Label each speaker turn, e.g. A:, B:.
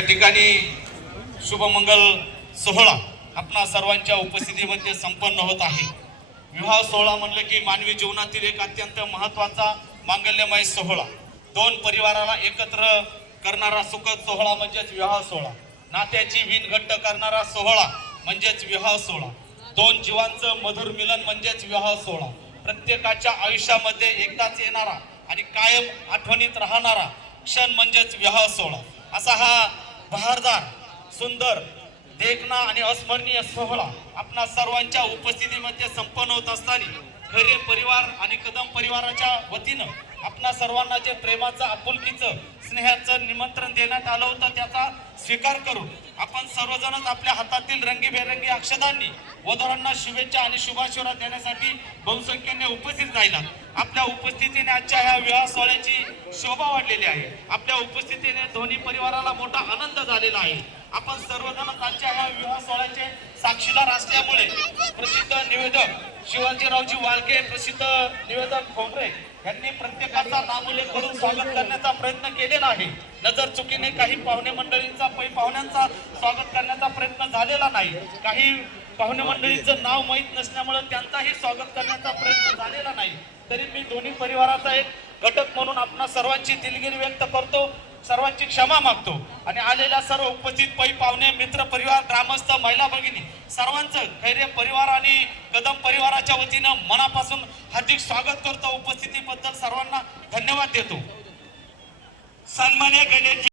A: या ठिकाणी शुभमंगल सोहळा आपणा सर्वांच्या उपस्थितीमध्ये संपन्न होत आहे. विवाह सोहळा म्हणलं की मानवी जीवनातील एक अत्यंत महत्त्वाचा मांगल्यमय सोहळा. दोन परिवाराला एकत्र करणारा सुखद सोहळा म्हणजेच विवाह सोहळा. नात्याची विण घट्ट करणारा सोहळा म्हणजेच विवाह सोहळा. दोन जीवांचं मधुर मिलन म्हणजेच विवाह सोहळा. प्रत्येकाच्या आयुष्यामध्ये एकदाच येणारा आणि कायम आठवणीत राहणारा क्षण म्हणजेच विवाह सोहळा. असा हा बहारदार सुंदर देखणा आणि अस्मरणीय सोहळा आपणा सर्वांच्या उपस्थितीमध्ये संपन्न होत असताना खरे परिवार आणि कदम परिवाराच्या वतीनं आपणा सर्वांना जे प्रेमाचं आपुलकीचं स्नेहाचं निमंत्रण देण्यात आलं होतं त्याचा स्वीकार करून आपण सर्वजणच आपल्या हातातील रंगीबेरंगी अक्षदांनी वधूरांना शुभेच्छा आणि शुभाशिवरा देण्यासाठी बहुसंख्येने उपस्थित राहिला आपल्या उपस्थितीने आजच्या ह्या विवाह सोहळ्याची शोभा वाढलेली आहे. आपल्या उपस्थितीने दोन्ही परिवाराला मोठा आनंद झालेला आहे. आपण सर्वजण आजच्या ह्या विवाह सोहळ्याचे साक्षीदार असल्यामुळे प्रसिद्ध निवेदक शिवाजीरावजी वालके प्रसिद्ध निवेदक खोबरे यांनी प्रत्येकाचा नामोल्लेख करून स्वागत करण्याचा प्रयत्न केलेला आहे. नजर चुकीने काही पाहुणे मंडळींचा पै पाहुण्यांचा स्वागत करण्याचा प्रयत्न झालेला नाही. काही पाहुणे मंडळींचं नाव माहीत नसल्यामुळे त्यांचाही स्वागत करण्याचा प्रयत्न झालेला नाही. तरी मी दोन्ही परिवाराचा एक घटक म्हणून आपणा सर्वांची दिलगिरी व्यक्त करतो. सर्वांची क्षमा मागतो. आणि आलेल्या सर्व उपस्थित पै पाहुणे मित्र परिवार ग्रामस्थ महिला भगिनी सर्वांचं खैरे परिवार आणि कदम परिवाराच्या वतीनं मनापासून हार्दिक स्वागत करतो. उपस्थितीबद्दल सर्वांना धन्यवाद देतो. सन्मान्य गणेश